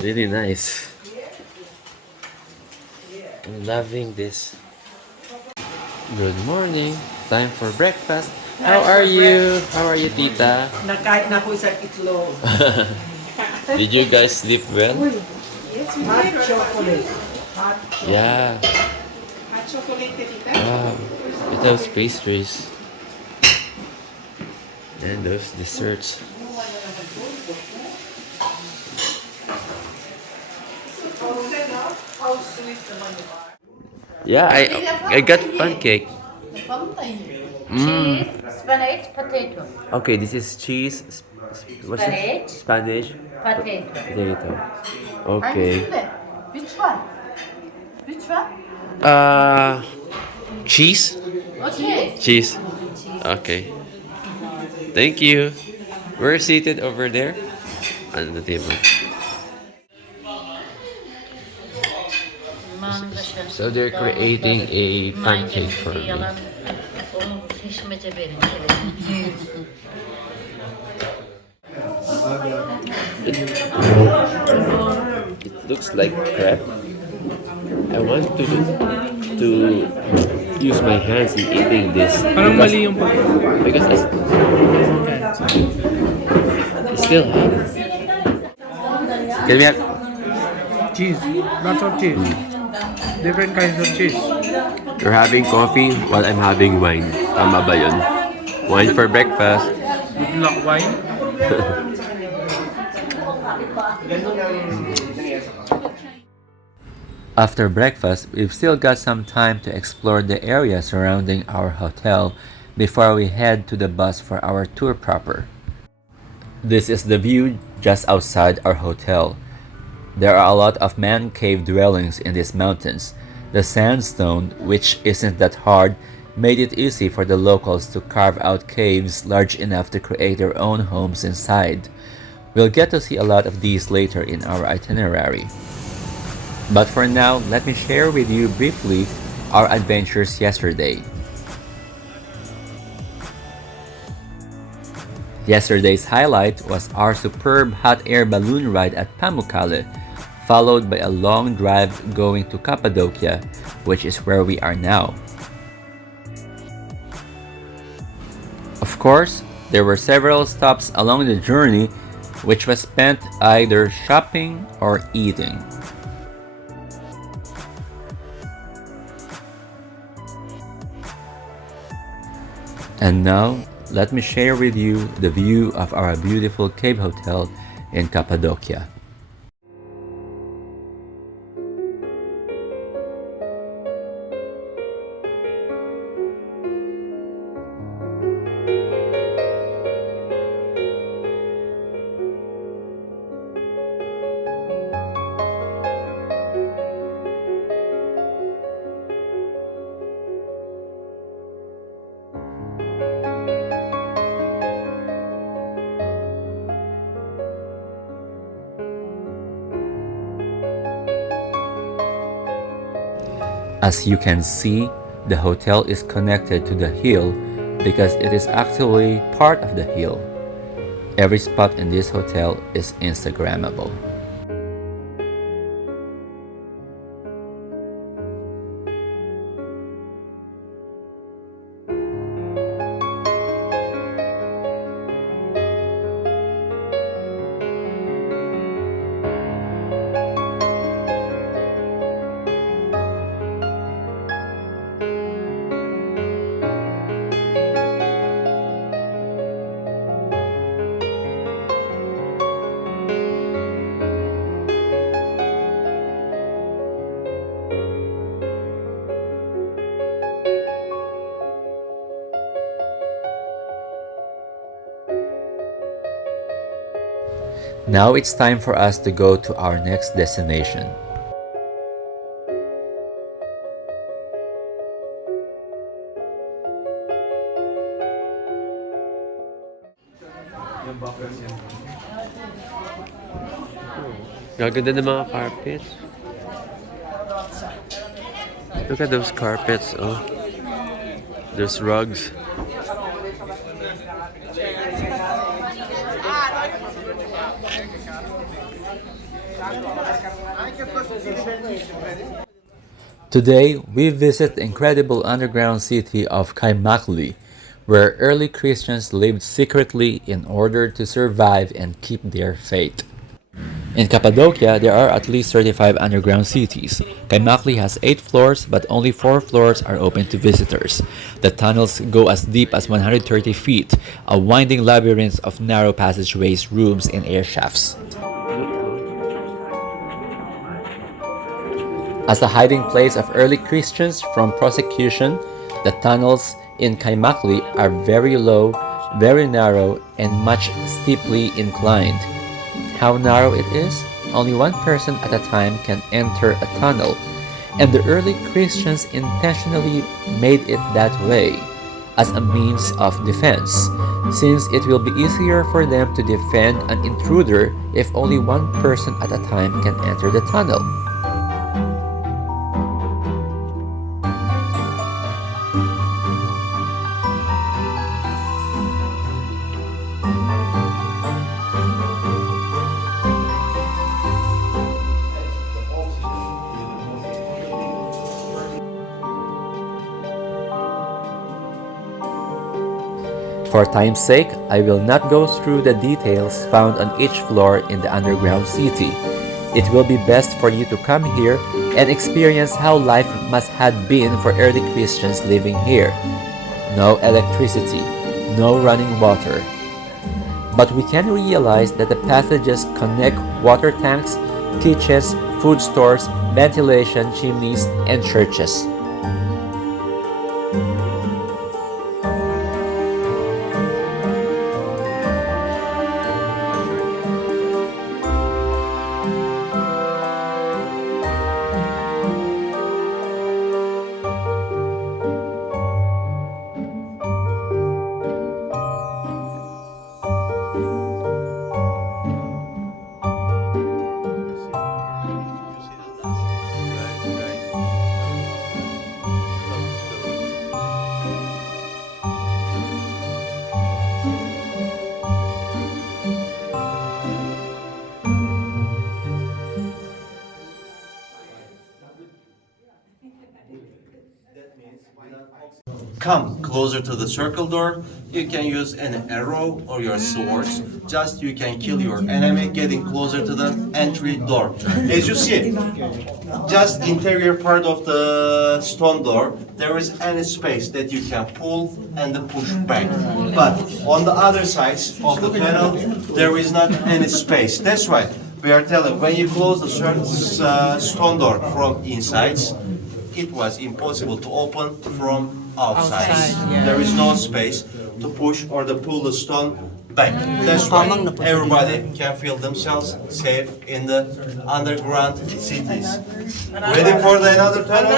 Really nice. I'm loving this. Good morning. Time for breakfast. How are you? How are you, Tita? Nakain na ako sa itlog. Did you guys sleep well? Yes, hot chocolate. Yeah. Hot chocolate, tita. Wow. It has pastries. And those desserts. How sweet naman yung Yeah, I got pancake. Cheese, spinach, potato. Okay, this is cheese. What's it? Spinach. Spanish. Potato. Potato. Okay. Which one? Which one? Cheese. Okay. Cheese. Okay. Thank you. We're seated over there on the table. So they're creating a pancake for me. Onu seçmece verin. It looks like crepe. I want to use my hands in eating this Parang mali yung pag... because it's still hot. Can we have Cheese. Lots of cheese. Different kinds of cheese. You're having coffee while I'm having wine. Tama ba yun? Wine for breakfast. Good luck wine. After breakfast, we've still got some time to explore the area surrounding our hotel before we head to the bus for our tour proper. This is the view just outside our hotel. There are a lot of man cave dwellings in these mountains. The sandstone, which isn't that hard, made it easy for the locals to carve out caves large enough to create their own homes inside. We'll get to see a lot of these later in our itinerary. But for now, let me share with you briefly our adventures yesterday. Yesterday's highlight was our superb hot air balloon ride at Pamukkale, followed by a long drive going to Cappadocia, which is where we are now. Of course, there were several stops along the journey, which was spent either shopping or eating. And now, let me share with you the view of our beautiful cave hotel in Cappadocia. As you can see, the hotel is connected to the hill because it is actually part of the hill. Every spot in this hotel is Instagrammable. Now it's time for us to go to our next destination. Gaganda ng mga carpets. Look at those carpets, oh. There's rugs. Today, we visit the incredible underground city of Kaimakli, where early Christians lived secretly in order to survive and keep their faith. In Cappadocia, there are at least 35 underground cities. Kaimakli has 8 floors, but only 4 floors are open to visitors. The tunnels go as deep as 130 feet, a winding labyrinth of narrow passageways, rooms, and air shafts. As a hiding place of early Christians from persecution, the tunnels in Kaimakli are very low, very narrow, and much steeply inclined. How narrow it is? Only one person at a time can enter a tunnel, and the early Christians intentionally made it that way, as a means of defense, since it will be easier for them to defend an intruder if only one person at a time can enter the tunnel. For time's sake, I will not go through the details found on each floor in the underground city. It will be best for you to come here and experience how life must have been for early Christians living here. No electricity, no running water. But we can realize that the passages connect water tanks, kitchens, food stores, ventilation chimneys, and churches. Come closer to the circle door. You can use an arrow or your swords. Just you can kill your enemy getting closer to the entry door. As you see, just interior part of the stone door, there is any space that you can pull and push back. But on the other sides of the panel, there is not any space. That's why we are telling when you close the stone door from inside, it was impossible to open from outside. There is no space to push or to pull the stone back. That's why everybody can feel themselves safe in the underground cities. Ready for the another tunnel?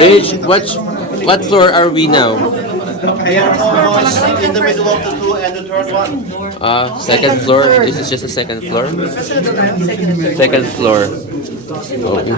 Age, what floor are we now? We are almost in the middle of the two and the third one. Second floor. This is just a second floor. Second floor. Okay.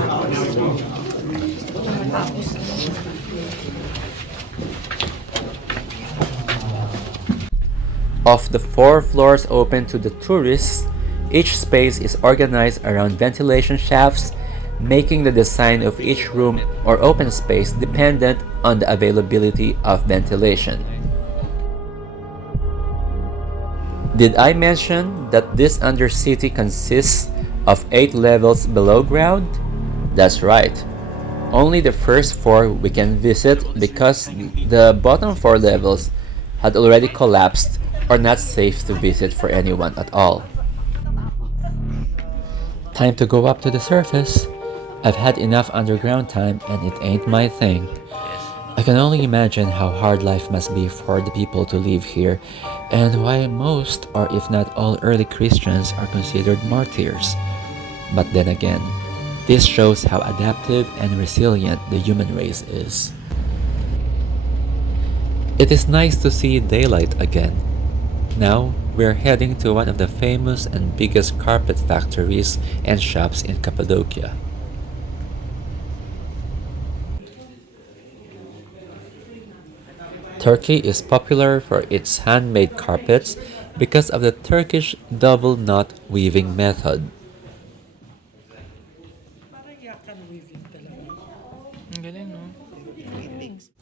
Of the 4 floors open to the tourists, each space is organized around ventilation shafts, making the design of each room or open space dependent on the availability of ventilation. Did I mention that this undercity consists of 8 levels below ground? That's right. Only the first 4 we can visit because the bottom 4 levels had already collapsed or not safe to visit for anyone at all. Time to go up to the surface. I've had enough underground time and it ain't my thing. I can only imagine how hard life must be for the people to live here, and why most, or if not all, early Christians are considered martyrs. But then again, this shows how adaptive and resilient the human race is. It is nice to see daylight again. Now, we're heading to one of the famous and biggest carpet factories and shops in Cappadocia. Turkey is popular for its handmade carpets because of the Turkish double knot weaving method.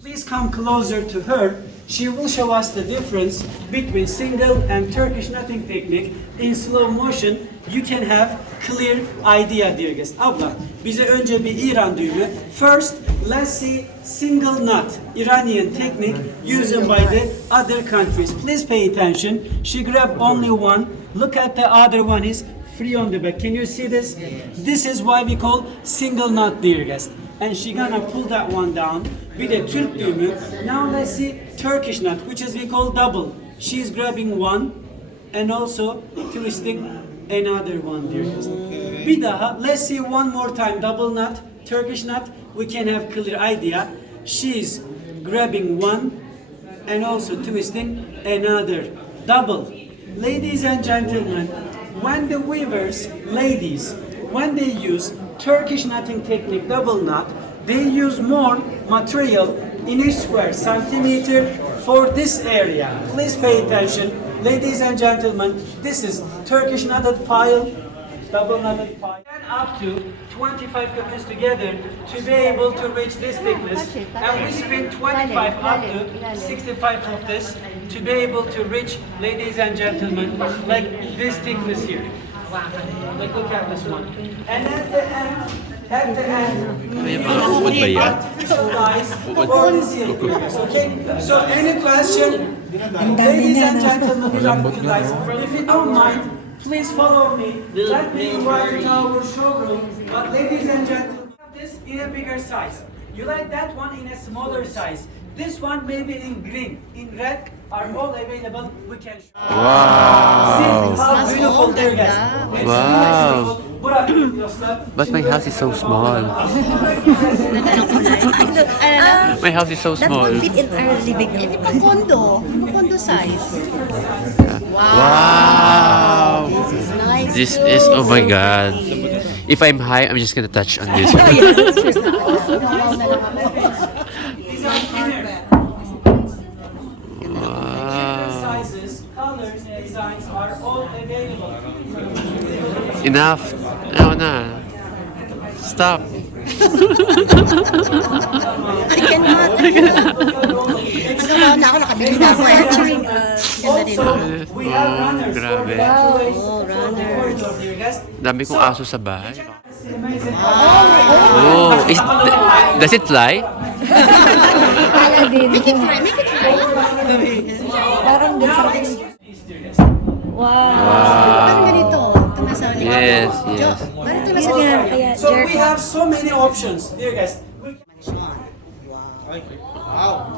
Please come closer to her. She will show us the difference between single and Turkish knotting technique in slow motion. You can have clear idea, dear guest. Abla, bize önce bir İran düğümü. First, let's see single knot Iranian technique used by the other countries. Please pay attention. She grabbed only one. Look at the other one is free on the back. Can you see this? This is why we call single knot, dear guest. And she gonna pull that one down with a Türk düğümü. Now let's see Turkish knot, which is we call double. She's grabbing one and also twisting another one, dear guest. Bir daha, let's see one more time double knot, Turkish knot. We can have clear idea. She's grabbing one and also twisting another double. Ladies and gentlemen, when the weavers, ladies, when they use Turkish knotting technique double knot, they use more material in each square centimeter for this area. Please pay attention. Ladies and gentlemen, this is Turkish knotted pile, double knotted pile. And up to 25 couples together to be able to reach this thickness. And we spin 25 up to 65 of this to be able to reach, ladies and gentlemen, like this thickness here. Like look at this one. And at the end, May mga ubod ba yan? for this year. Okay? So any question? Ladies and gentlemen, guys, if you don't mind, please follow me. Let me invite you to our showroom. But ladies and gentlemen, this in a bigger size. You like that one in a smaller size. This one maybe in green, in red, are all available. We can show. Wow! See how beautiful they're guys. Wow! But my house is so small. My house is so That small. will fit in our living room. Pang condo. Condo size. Wow! This is nice. This is, oh my god. If I'm high, I'm just gonna touch on this. These are thinner. Different sizes, colors, designs are all available. Enough. No, na. Stop. I cannot. Magawa na ako, nakabili na ako. Also, we have Oh, runners. grabe. Oh, runners. Dami kong aso sa bahay. Oh, does it fly? Make it fry, make it fry. Parang Parang ganito. Tumasaw niya. Yes, yes. Parang tumasaw niya. Kaya, So we have so many options, dear guys.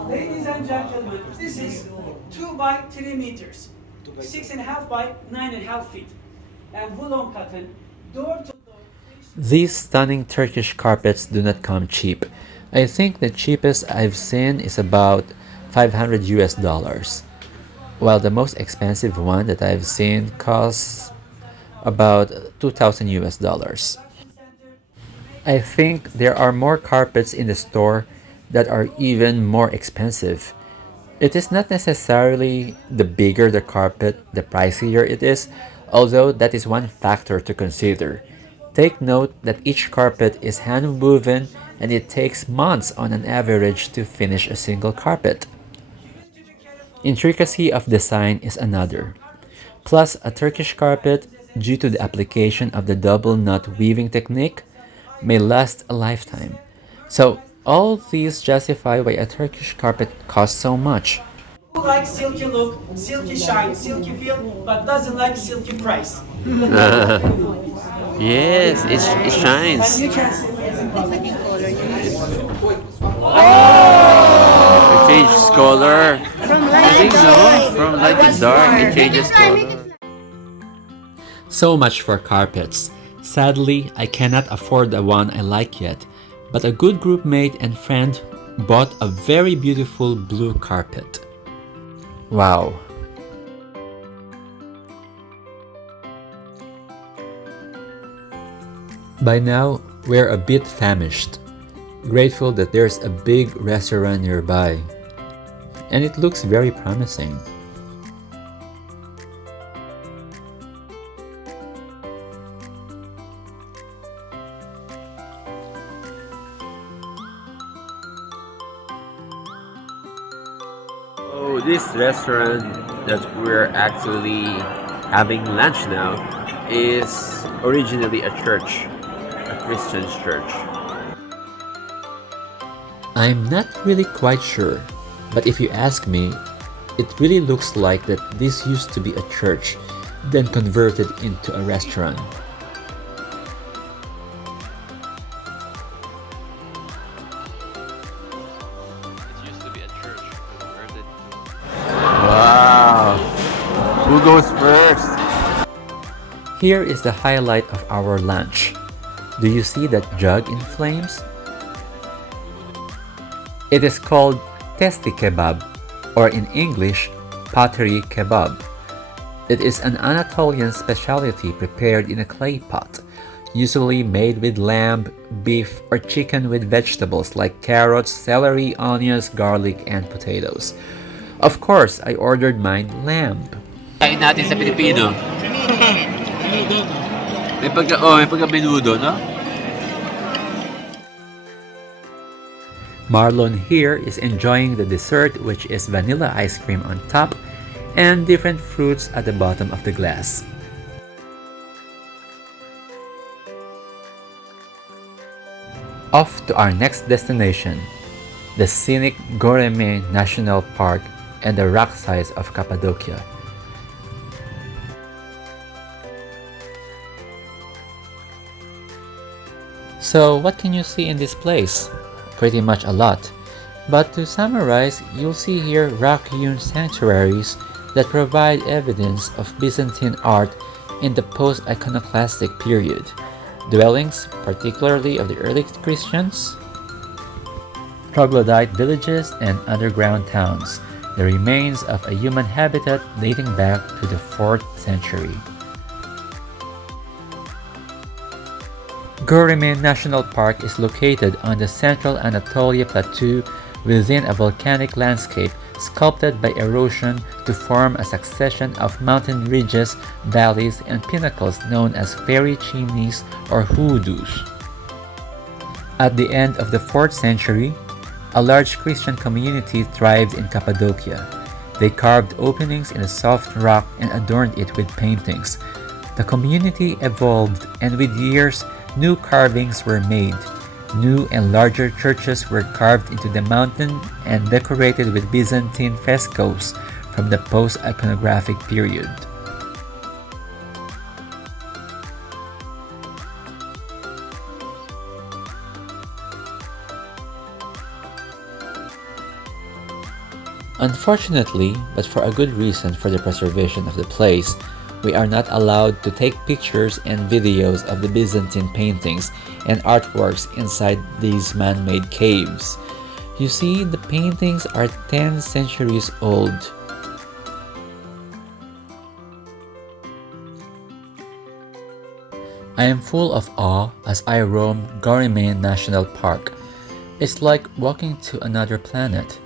Ladies and gentlemen, this is 2 by 3 meters, 6.5 by 9.5 feet, and woolen cotton, door to door. These stunning Turkish carpets do not come cheap. I think the cheapest I've seen is about $500, while the most expensive one that I've seen costs about $2,000. I think there are more carpets in the store that are even more expensive. It is not necessarily the bigger the carpet, the pricier it is, although that is one factor to consider. Take note that each carpet is hand woven and it takes months on an average to finish a single carpet. Intricacy of design is another. Plus, a Turkish carpet, due to the application of the double knot weaving technique, may last a lifetime. So, all these justify why a Turkish carpet costs so much. Who likes silky look, silky shine, silky feel, but doesn't like silky price? Yes, it shines. And you can see. color niya. color. From I light think to so. dark. From light to dark, it changes color. So much for carpets. Sadly, I cannot afford the one I like yet, but a good group mate and friend bought a very beautiful blue carpet. Wow. By now, we're a bit famished. Grateful that there's a big restaurant nearby. And it looks very promising. Oh, this restaurant that we're actually having lunch now is originally a church, a Christian church. I'm not really quite sure, but if you ask me, it really looks like that this used to be a church, then converted into a restaurant. It used to be a church converted to. Wow! Who goes first? Here is the highlight of our lunch. Do you see that jug in flames? It is called testi kebab, or in English, pottery kebab. It is an Anatolian specialty prepared in a clay pot, usually made with lamb, beef, or chicken with vegetables like carrots, celery, onions, garlic, and potatoes. Of course, I ordered mine lamb. Kain natin sa Pilipino. May pagka menudo, no? Marlon here is enjoying the dessert, which is vanilla ice cream on top and different fruits at the bottom of the glass. Off to our next destination, the scenic Goreme National Park and the rock sides of Cappadocia. So what can you see in this place? Pretty much a lot. But to summarize, you'll see here rock-hewn sanctuaries that provide evidence of Byzantine art in the post-iconoclastic period, dwellings particularly of the early Christians, troglodyte villages, and underground towns, the remains of a human habitat dating back to the 4th century. Goreme National Park is located on the central Anatolia Plateau within a volcanic landscape sculpted by erosion to form a succession of mountain ridges, valleys, and pinnacles known as fairy chimneys or hoodoos. At the end of the 4th century, a large Christian community thrived in Cappadocia. They carved openings in the soft rock and adorned it with paintings. The community evolved, and with years, new carvings were made. New and larger churches were carved into the mountain and decorated with Byzantine frescoes from the post-iconographic period. Unfortunately, but for a good reason for the preservation of the place, we are not allowed to take pictures and videos of the Byzantine paintings and artworks inside these man-made caves. You see, the paintings are 10 centuries old. I am full of awe as I roam Goreme National Park. It's like walking to another planet.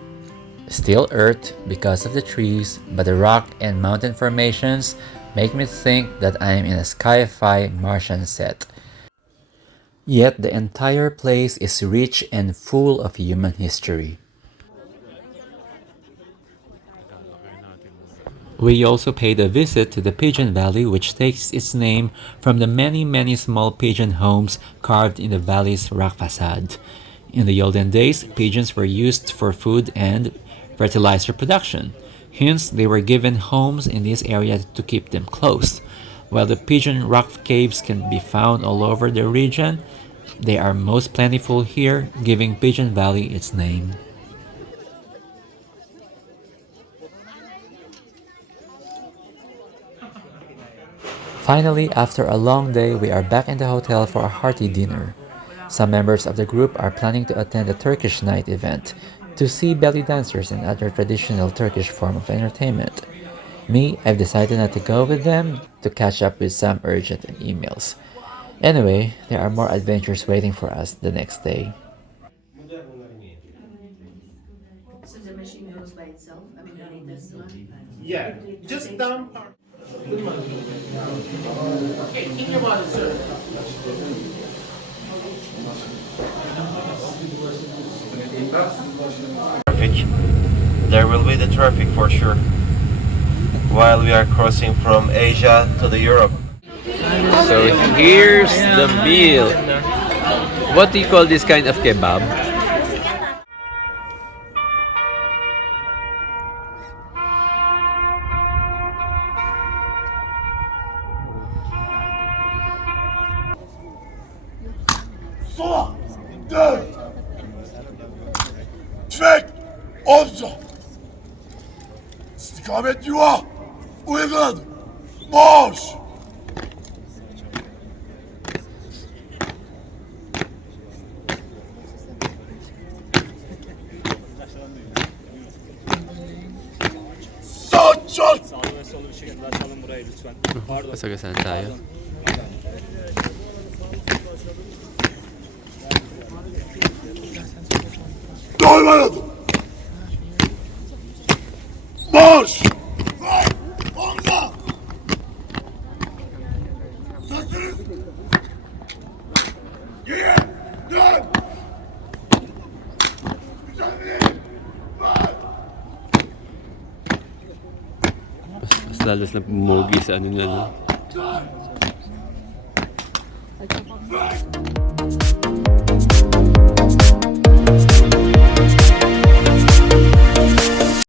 Still Earth because of the trees, but the rock and mountain formations make me think that I am in a sci-fi Martian set. Yet the entire place is rich and full of human history. We also paid a visit to the Pigeon Valley, which takes its name from the many small pigeon homes carved in the valley's rock facade. In the olden days, pigeons were used for food and fertilizer production. Hence, they were given homes in this area to keep them close. While the pigeon rock caves can be found all over the region, they are most plentiful here, giving Pigeon Valley its name. Finally, after a long day, we are back in the hotel for a hearty dinner. Some members of the group are planning to attend a Turkish night event to see belly dancers and other traditional Turkish form of entertainment. Me, I've decided not to go with them to catch up with some urgent emails. Anyway, there are more adventures waiting for us the next day. So the machine goes by itself? I mean, the latest one? Yeah, just dump. Traffic. There will be the traffic for sure. While we are crossing from Asia to the Europe. So here's the meal. What do you call this kind of kebab? Sola, dön. Tüfek, omza. İstikamet yuva. Uygun. Boş. Sağ çak. Kasagasan tayo. Doymadım. Boş. Omza. Sesiniz. Geriye. Dön. Mücadele. Var. Mas lalas na pumogi sa ano na, no? Dön.